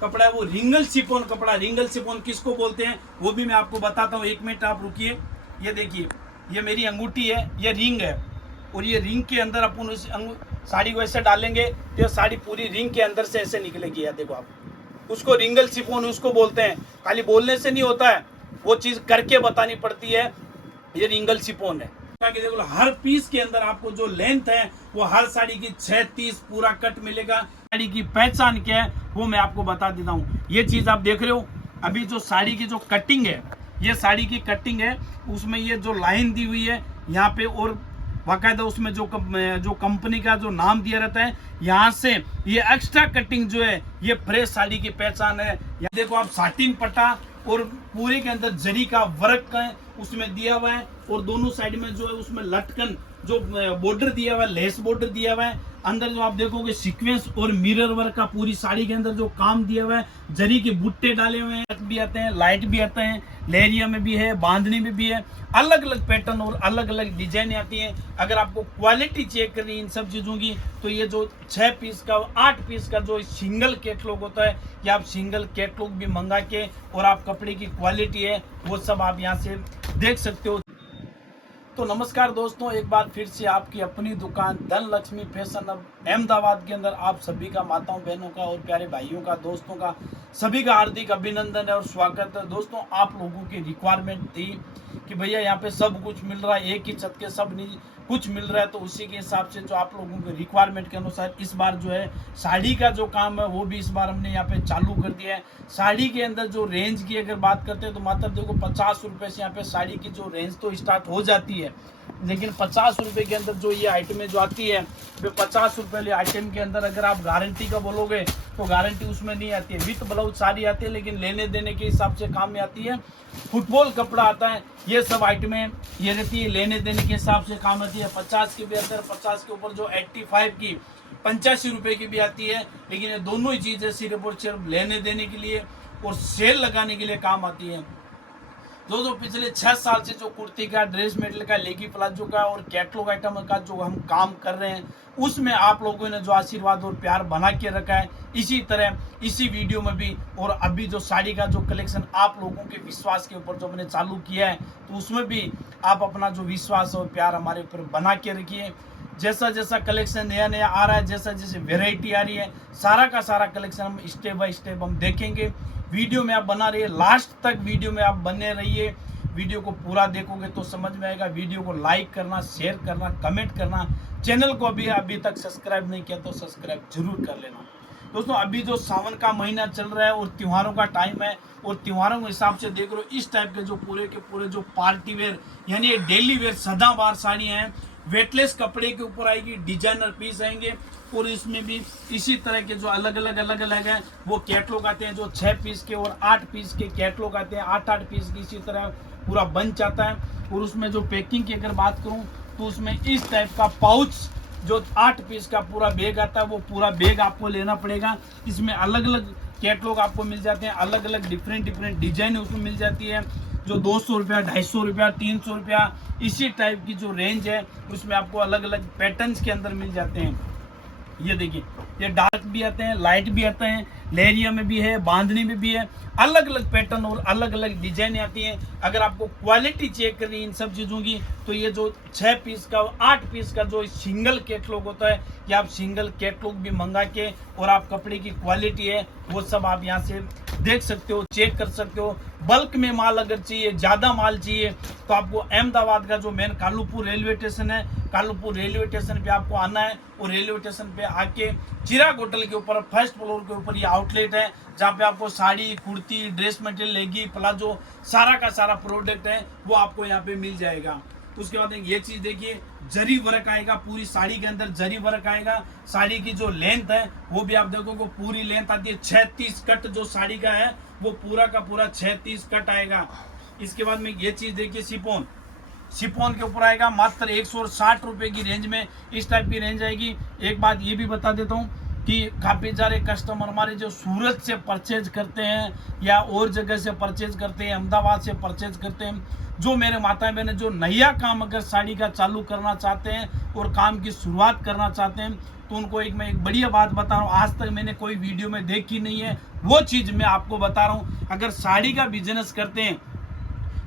कपड़ा है वो रिंगल शिफॉन कपड़ा। रिंगल शिफॉन किसको बोलते हैं वो भी मैं आपको बताता हूँ, 1 मिनट आप रुकिए। ये देखिए, ये मेरी अंगूठी है, ये रिंग है, और ये रिंग के अंदर अपन उस साड़ी को ऐसे डालेंगे तो ये साड़ी पूरी रिंग के अंदर से ऐसे निकलेगी। यार देखो आप, उसको रिंगल शिफॉन उसको बोलते हैं। खाली बोलने से नहीं होता है, वो चीज़ करके बतानी पड़ती है। ये रिंगल शिफॉन है। देखो हर पीस के अंदर आपको जो लेंथ है वो हर साड़ी की 6-30 पूरा कट मिलेगा। साड़ी की पहचान क्या है वो मैं आपको बता देता हूँ। ये चीज आप देख रहे हो, अभी जो साड़ी की जो कटिंग है, ये साड़ी की कटिंग है, उसमें ये जो लाइन दी हुई है यहाँ पे, और बाकायदा उसमें जो कंपनी का जो नाम दिया रहता है, यहाँ से ये एक्स्ट्रा कटिंग जो है ये फ्रेश साड़ी की पहचान है। यहाँ देखो आप, साटिन पट्टा और पूरे के अंदर जरी का वर्क का उसमें दिया हुआ है, और दोनों साइड में जो है उसमें लटकन जो बॉर्डर दिया हुआ है, लेस बॉर्डर दिया हुआ है। अंदर जो आप देखोगे सीक्वेंस और मिरर वर्क का पूरी साड़ी के अंदर जो काम दिया हुआ है, जरी के बुट्टे डाले हुए हैं, भी आते हैं, लाइट भी आते हैं, लहरिया में भी है, बांधनी में भी है, अलग अलग पैटर्न और अलग अलग डिजाइन आती है। अगर आपको क्वालिटी चेक करनी है इन सब चीजों की, तो ये जो 6 पीस का 8 पीस का जो सिंगल कैटलॉग होता है, या आप सिंगल कैटलॉग भी मंगा के और आप कपड़े की क्वालिटी है वो सब आप यहाँ से देख सकते हो। तो नमस्कार दोस्तों, एक बार फिर से आपकी अपनी दुकान धन लक्ष्मी फैशन अब अहमदाबाद के अंदर आप सभी का, माताओं बहनों का और प्यारे भाइयों का, दोस्तों का, सभी का हार्दिक अभिनंदन है और स्वागत है। दोस्तों, आप लोगों की रिक्वायरमेंट थी कि भैया यहाँ पे सब कुछ मिल रहा है, एक ही छत के सब नहीं कुछ मिल रहा है, तो उसी के हिसाब से जो आप लोगों के रिक्वायरमेंट के अनुसार इस बार जो है साड़ी का जो काम है वो भी इस बार हमने यहाँ पे चालू कर दिया है। साड़ी के अंदर जो रेंज की अगर बात करते हैं तो मात्र देखो 50 रुपये से यहाँ पे साड़ी की जो रेंज तो स्टार्ट हो जाती है, लेकिन 50 रुपये के अंदर जो ये आइटमें जो आती है, वे 50 रुपये वाले आइटम के अंदर अगर आप गारंटी का बोलोगे तो गारंटी उसमें नहीं आती है। विथ ब्लाउज साड़ी आती है, लेकिन लेने देने के हिसाब से काम में आती है। फुटबॉल कपड़ा आता है, ये सब आइटमें ये रहती है, लेने देने के हिसाब से काम आती है। 50 के भी अंदर, 50 के ऊपर जो 85 की 85 रुपये की भी आती है, लेकिन ये दोनों ही चीज़ें सिर्फ और सिर्फ लेने देने के लिए और सेल लगाने के लिए काम आती है। जो पिछले 6 साल से जो कुर्ती का, ड्रेस मेटेरियल का, लेगी प्लाजो का और कैटलॉग आइटम का जो हम काम कर रहे हैं, उसमें आप लोगों ने जो आशीर्वाद और प्यार बना के रखा है, इसी तरह इसी वीडियो में भी और अभी जो साड़ी का जो कलेक्शन आप लोगों के विश्वास के ऊपर जो हमने चालू किया है, तो उसमें भी आप अपना जो विश्वास और प्यार हमारे ऊपर बना के रखिए। जैसा जैसा कलेक्शन नया नया आ रहा है, जैसा जैसे वेराइटी आ रही है, सारा का सारा कलेक्शन हम स्टेप बाय स्टेप हम देखेंगे। वीडियो में आप बना रहिए, लास्ट तक वीडियो में आप बने रहिए। वीडियो को पूरा देखोगे तो समझ में आएगा। वीडियो को लाइक करना, शेयर करना, कमेंट करना, चैनल को अभी तक सब्सक्राइब नहीं किया तो सब्सक्राइब जरूर कर लेना। दोस्तों, अभी जो सावन का महीना चल रहा है और त्योहारों का टाइम है, और त्योहारों के हिसाब से देख लो इस टाइप के जो पूरे के पूरे जो पार्टी वेयर यानी डेली वेयर सदाबहार साड़ियाँ हैं, वेटलेस कपड़े के ऊपर आएगी, डिजाइनर पीस आएंगे, और इसमें भी इसी तरह के जो अलग अलग हैं वो कैटलॉग आते हैं, जो 6 पीस के और 8 पीस के कैटलॉग आते हैं, 8 पीस की इसी तरह पूरा बंच आता है। और उसमें जो पैकिंग की अगर बात करूं तो उसमें इस टाइप का पाउच जो 8 पीस का पूरा बैग आता है, वो पूरा बैग आपको लेना पड़ेगा। इसमें अलग अलग कैटलॉग आपको मिल जाते हैं, अलग अलग डिफरेंट डिजाइन उसमें मिल जाती है, जो 200 रुपया, 250 रुपया, 300 रुपया, इसी टाइप की जो रेंज है उसमें आपको अलग अलग पैटर्न्स के अंदर मिल जाते हैं। ये देखिए, ये डार्क भी आते हैं, लाइट भी आते हैं, लहरिया में भी है, बांधनी में भी है, अलग अलग पैटर्न और अलग अलग डिजाइन आती है। अगर आपको क्वालिटी चेक करनी है इन सब चीज़ों की, तो ये जो 6 पीस का 8 पीस का जो सिंगल कैटलॉग होता है, या आप सिंगल कैटलॉग भी मंगा के और आप कपड़े की क्वालिटी है वो सब आप यहाँ से देख सकते हो, चेक कर सकते हो। बल्क में माल अगर चाहिए, ज़्यादा माल चाहिए, तो आपको अहमदाबाद का जो मेन कालूपुर रेलवे स्टेशन है, कालूपुर रेलवे स्टेशन पे आपको आना है, और रेलवे स्टेशन पे आके चिराग होटल के ऊपर फर्स्ट फ्लोर के ऊपर ये आउटलेट है, जहाँ पे आपको साड़ी, कुर्ती, ड्रेस मटेरियल, लेगी, प्लाजो, सारा का सारा प्रोडक्ट है वो आपको यहाँ पे मिल जाएगा। उसके बाद ये चीज देखिए, जरी वर्क आएगा, पूरी साड़ी के अंदर जरी वर्क आएगा। साड़ी की जो लेंथ है वो भी आप देखोगे पूरी लेंथ आती है, 36 कट जो साड़ी का है वो पूरा का पूरा 36 कट आएगा। इसके बाद में ये चीज देखिए, शिफॉन के ऊपर आएगा, मात्र 160 रुपए की रेंज में इस टाइप की रेंज आएगी। एक बात ये भी बता देता हूँ कि काफ़ी सारे कस्टमर हमारे जो सूरत से परचेज करते हैं या और जगह से परचेज करते हैं, अहमदाबाद से परचेज करते हैं, जो मेरे माता बहन जो नया काम अगर साड़ी का चालू करना चाहते हैं और काम की शुरुआत करना चाहते हैं, तो उनको मैं एक बढ़िया बात बता रहा हूँ, आज तक मैंने कोई वीडियो में देखी नहीं है, वो चीज़ मैं आपको बता रहा हूँ। अगर साड़ी का बिजनेस करते हैं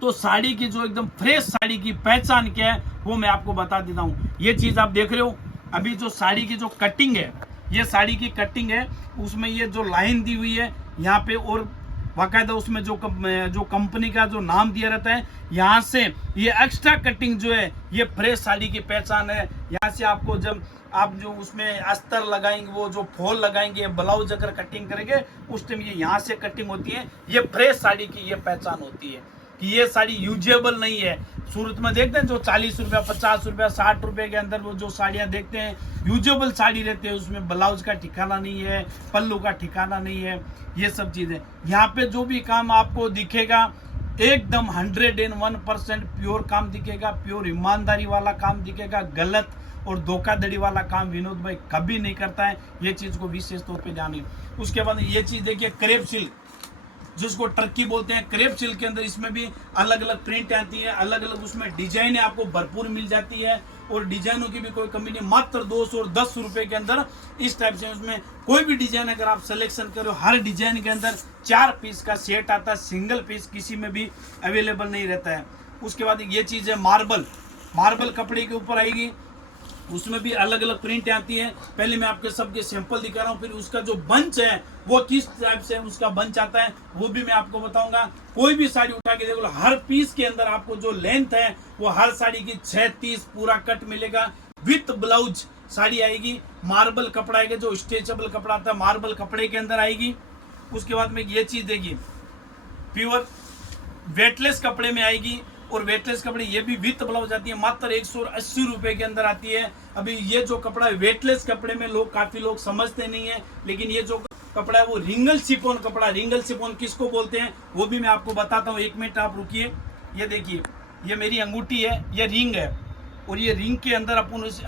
तो साड़ी की जो एकदम फ्रेश साड़ी की पहचान क्या है वो मैं आपको बता देता हूँ। ये चीज़ आप देख रहे हो, अभी जो साड़ी की जो कटिंग है, ये साड़ी की कटिंग है, उसमें ये जो लाइन दी हुई है यहाँ पे, और बाकायदा उसमें जो कंपनी का जो नाम दिया रहता है, यहाँ से ये एक्स्ट्रा कटिंग जो है ये फ्रेश साड़ी की पहचान है। यहाँ से आपको जब आप जो उसमें अस्तर लगाएंगे, वो जो फॉल लगाएंगे, ब्लाउज अगर कटिंग करेंगे उस टाइम ये यहाँ से कटिंग होती है। ये फ्रेश साड़ी की ये पहचान होती है कि ये साड़ी यूजेबल नहीं है। सूरत में देखते हैं जो 40 रुपया, 50 रुपया, 60 रुपये के अंदर वो जो साड़ियाँ देखते हैं यूजेबल साड़ी रहती है, उसमें ब्लाउज का ठिकाना नहीं है, पल्लू का ठिकाना नहीं है, ये सब चीज़ें। यहाँ पे जो भी काम आपको दिखेगा एकदम 101% प्योर काम दिखेगा, प्योर ईमानदारी वाला काम दिखेगा। गलत और धोखाधड़ी वाला काम विनोद भाई कभी नहीं करता है, ये चीज़ को विशेष तौर पे जानिए। उसके बाद ये चीज़ देखिए, क्रेप सिल्क जिसको टर्की बोलते हैं, क्रेप सिल्क के अंदर इसमें भी अलग अलग प्रिंट आती है, अलग अलग उसमें डिजाइनें आपको भरपूर मिल जाती है, और डिजाइनों की भी कोई कमी नहीं। मात्र 210 रुपये के अंदर इस टाइप से उसमें कोई भी डिजाइन अगर आप सिलेक्शन करो, हर डिजाइन के अंदर 4 पीस का सेट आता है, सिंगल पीस किसी में भी अवेलेबल नहीं रहता है। उसके बाद ये चीज़ है मार्बल कपड़े के ऊपर आएगी, उसमें भी अलग अलग प्रिंट आती है। पहले मैं आपके सबके सैंपल दिखा रहा हूँ, फिर उसका जो बंच है वो किस टाइप से उसका बंच आता है वो भी मैं आपको बताऊंगा। कोई भी साड़ी उठा के देख लो, हर पीस के अंदर आपको जो लेंथ है वो हर साड़ी की 36 पूरा कट मिलेगा, विथ ब्लाउज साड़ी आएगी। मार्बल कपड़ा आएगा, जो स्ट्रेचेबल कपड़ा आता है मार्बल कपड़े के अंदर आएगी। उसके बाद में ये चीज देखिए, प्योर वेटलेस कपड़े में आएगी, और वेटलेस कपड़े ये भी विथ ब्लाउज आती है, मात्र 180 रुपये के अंदर आती है। अभी ये जो कपड़ा है वेटलेस कपड़े में काफी लोग समझते नहीं है, लेकिन ये जो कपड़ा है वो रिंगल शिफॉन कपड़ा, रिंगल शिफॉन किसको बोलते हैं वो भी मैं आपको बताता हूँ। 1 मिनट आप रुकिए। ये देखिए, ये मेरी अंगूठी है, ये रिंग है, और ये रिंग के अंदर अपन उस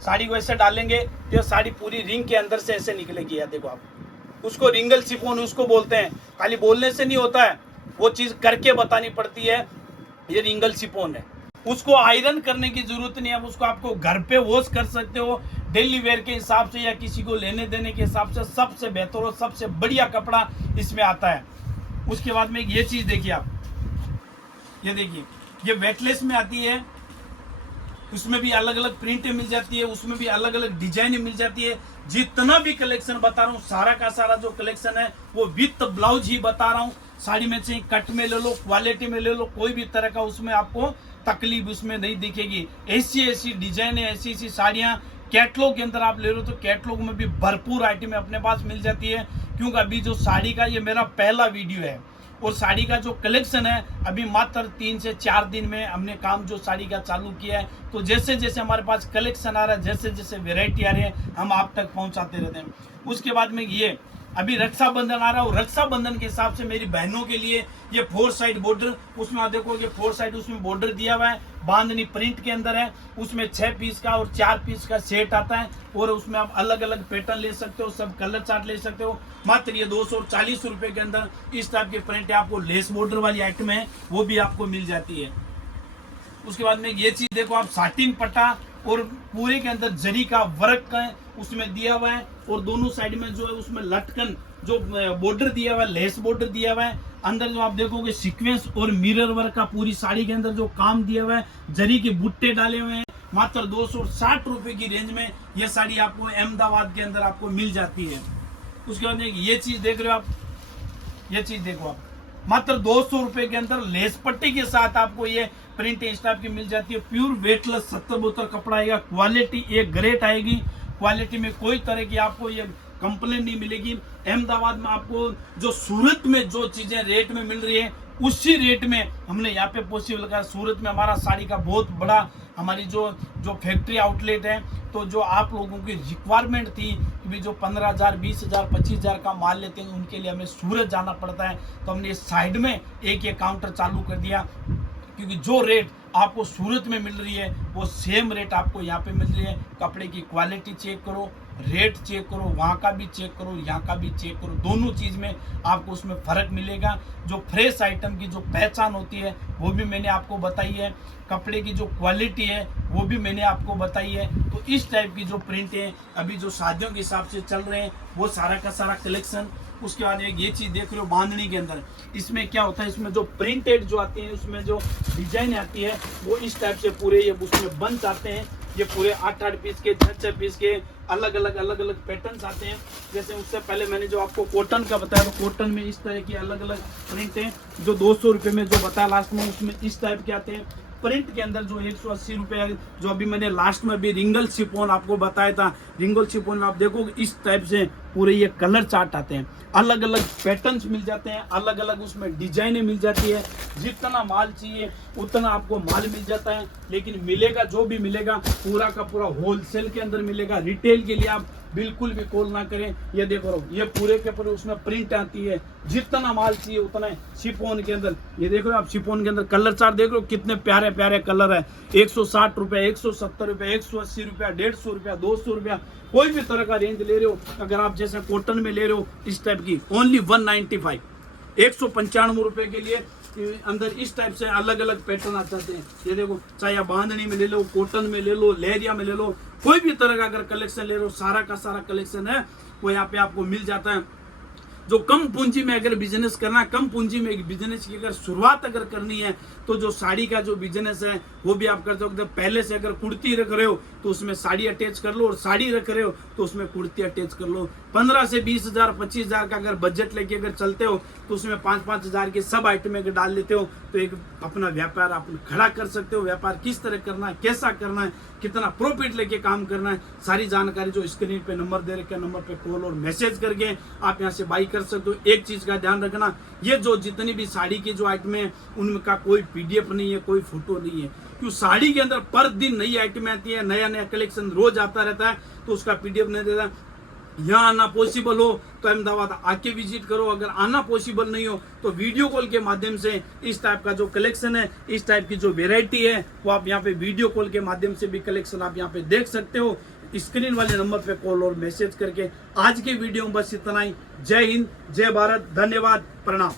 साड़ी को ऐसे डालेंगे तो साड़ी पूरी रिंग के अंदर से ऐसे निकलेगी। या देखो आप, उसको रिंगल शिफॉन उसको बोलते हैं। खाली बोलने से नहीं होता है, वो चीज़ करके बतानी पड़ती है। ये रिंगल शिफॉन है, उसको आयरन करने की जरूरत नहीं है, उसको आपको घर पे वॉश कर सकते हो डेली वेयर के हिसाब से या किसी को लेने देने के हिसाब से। सबसे बेहतर और सबसे बढ़िया कपड़ा इसमें आता है। उसके बाद में ये चीज़ देखिए आप, ये देखिए, ये वेटलेस में आती है, उसमें भी अलग अलग प्रिंटें मिल जाती है, उसमें भी अलग अलग डिजाइनें मिल जाती है। जितना भी कलेक्शन बता रहा हूँ, सारा का सारा जो कलेक्शन है वो विथ ब्लाउज ही बता रहा हूँ। साड़ी में से कट में ले लो, क्वालिटी में ले लो, कोई भी तरह का उसमें आपको तकलीफ उसमें नहीं दिखेगी। ऐसी डिजाइन है, ऐसी साड़ियाँ कैटलॉग के अंदर आप ले लो तो कैटलॉग में भी भरपूर आइटम अपने पास मिल जाती है। क्योंकि अभी जो साड़ी का ये मेरा पहला वीडियो है, और साड़ी का जो कलेक्शन है अभी मात्र 3 से 4 दिन में हमने काम जो साड़ी का चालू किया है। तो जैसे जैसे हमारे पास कलेक्शन आ रहा है, जैसे जैसे वेराइटी आ रही है, हम आप तक पहुंचाते रहते हैं। उसके बाद में ये अभी रक्षाबंधन आ रहा है, और रक्षाबंधन के हिसाब से मेरी बहनों के लिए ये 4 साइड बॉर्डर, उसमें आप देखो ये 4 साइड उसमें बॉर्डर दिया हुआ है, बांधनी प्रिंट के अंदर है। उसमें 6 पीस का और 4 पीस का सेट आता है, और उसमें आप अलग अलग पैटर्न ले सकते हो, सब कलर चार्ट ले सकते हो। मात्र ये 240 रुपये के अंदर इस टाइप के प्रिंट है। आपको लेस बॉर्डर वाली आइटम है वो भी आपको मिल जाती है। उसके बाद में ये चीज देखो आप, साटिन पट्टा और पूरे के अंदर जरी का वर्क का उसमें दिया हुआ है, और दोनों साइड में जो है उसमें लटकन जो बॉर्डर दिया हुआ है, लेस बॉर्डर दिया हुआ है। अंदर जो आप देखोगे सीक्वेंस और मिरर वर्क का पूरी साड़ी के अंदर जो काम दिया हुआ है, जरी के बुट्टे डाले हुए हैं। मात्र 260 रुपये की रेंज में ये साड़ी आपको अहमदाबाद के अंदर आपको मिल जाती है। उसके बाद ये चीज देख रहे हो आप, ये चीज देखो आप, मात्र 200 रुपये के अंदर लेस पट्टी के साथ आपको ये प्रिंट इस टाइप की मिल जाती है। प्योर वेटलेस 70-72 कपड़ा आएगा, क्वालिटी एक ग्रेट आएगी। क्वालिटी में कोई तरह की आपको ये कंप्लेन नहीं मिलेगी। अहमदाबाद में आपको जो सूरत में जो चीजें रेट में मिल रही है उसी रेट में हमने यहाँ पे पॉसिबल करा। सूरत में हमारा साड़ी का बहुत बड़ा हमारी जो फैक्ट्री आउटलेट है, तो जो आप लोगों की रिक्वायरमेंट थी कि जो 15,000, 20,000, 25,000 का माल लेते हैं उनके लिए हमें सूरत जाना पड़ता है, तो हमने साइड में एक काउंटर चालू कर दिया। क्योंकि जो रेट आपको सूरत में मिल रही है वो सेम रेट आपको यहाँ पे मिल रही है। कपड़े की क्वालिटी चेक करो, रेट चेक करो, वहाँ का भी चेक करो, यहाँ का भी चेक करो, दोनों चीज़ में आपको उसमें फ़र्क मिलेगा। जो फ्रेश आइटम की जो पहचान होती है वो भी मैंने आपको बताई है, कपड़े की जो क्वालिटी है वो भी मैंने आपको बताई है। तो इस टाइप की जो प्रिंट है अभी जो शादियों के हिसाब से चल रहे हैं वो सारा का सारा कलेक्शन। उसके बाद एक ये चीज़ देख रहे हो बांधनी के अंदर, इसमें क्या होता है, इसमें जो प्रिंटेड जो आती है, उसमें जो डिजाइन आती है वो इस टाइप से पूरे ये उसमें बंच आते हैं। ये पूरे 8-8 पीस के 6-6 पीस के अलग अलग पैटर्न्स आते हैं। जैसे उससे पहले मैंने जो आपको कॉटन का बताया, तो कॉटन में इस तरह की अलग अलग प्रिंट है। जो 200 रुपये में जो बताया लास्ट में, उसमें इस टाइप के आते हैं। प्रिंट के अंदर जो 180 रुपये, जो अभी मैंने लास्ट में भी रिंगल शिफॉन आपको बताया था, रिंगल शिफॉन में आप देखो इस टाइप से पूरे ये कलर चार्ट आते हैं, अलग अलग पैटर्न्स मिल जाते हैं, अलग अलग उसमें डिजाइनें मिल जाती है। जितना माल चाहिए उतना आपको माल मिल जाता है, लेकिन मिलेगा जो भी मिलेगा पूरा का पूरा होलसेल के अंदर मिलेगा। रिटेल के लिए आप बिल्कुल भी कॉल ना करें। ये देखो ये पूरे के पूरे उसमें प्रिंट आती है, जितना माल चाहिए उतना है। शिफॉन के अंदर ये देखो आप, शिफॉन के अंदर कलर चार्ट देख लो कितने प्यारे प्यारे कलर है। 160 रुपये, 170 रुपये, 180 रुपया, 150 रुपया, 200 रुपया, कोई भी तरह का रेंज ले रहे हो। अगर आप जैसे कॉटन में ले रहे हो इस टाइप की, ओनली 195, 195 रुपये के लिए अंदर इस टाइप से अलग अलग पैटर्न आ जाते हैं। ये देखो, चाहे आप बांधनी में ले लो, कॉटन में ले लो, लेरिया में ले लो, कोई भी तरह का अगर कलेक्शन ले रहे हो, सारा का सारा कलेक्शन है वो यहाँ पे आपको मिल जाता है। जो कम पूंजी में अगर बिजनेस करना है, कम पूंजी में बिजनेस की अगर शुरुआत अगर करनी है, तो जो साड़ी का जो बिजनेस है वो भी आप कर सकते हो। पहले से अगर कुर्ती रख रहे हो तो उसमें साड़ी अटैच कर लो, और साड़ी रख रहे हो तो उसमें कुर्ती अटैच कर लो। 15 से 20 हज़ार, 25 हज़ार का अगर बजट लेके अगर चलते हो तो उसमें 5-5 हज़ार के सब आइटम अगर डाल लेते हो तो एक अपना व्यापार आप खड़ा कर सकते हो। व्यापार किस तरह करना है, कैसा करना है, कितना प्रॉफिट लेके काम करना है, सारी जानकारी जो स्क्रीन पे नंबर दे रखे, नंबर पे कॉल और मैसेज करके आप यहाँ से बाई कर सकते हो। एक चीज का ध्यान रखना, ये जो जितनी भी साड़ी की जो आइटम है उनका कोई पीडीएफ नहीं है, कोई फोटो नहीं है, क्यों साड़ी के अंदर पर दिन नई आइटम आती है, नया नया कलेक्शन रोज आता रहता है, तो उसका पीडीएफ नहीं देता। यहाँ आना पॉसिबल हो तो अहमदाबाद आके विजिट करो, अगर आना पॉसिबल नहीं हो तो वीडियो कॉल के माध्यम से इस टाइप का जो कलेक्शन है, इस टाइप की जो वेराइटी है वो आप यहाँ पे वीडियो कॉल के माध्यम से भी कलेक्शन आप यहाँ पे देख सकते हो। स्क्रीन वाले नंबर पे कॉल और मैसेज करके। आज के वीडियो में बस इतना ही। जय हिंद, जय भारत, धन्यवाद, प्रणाम।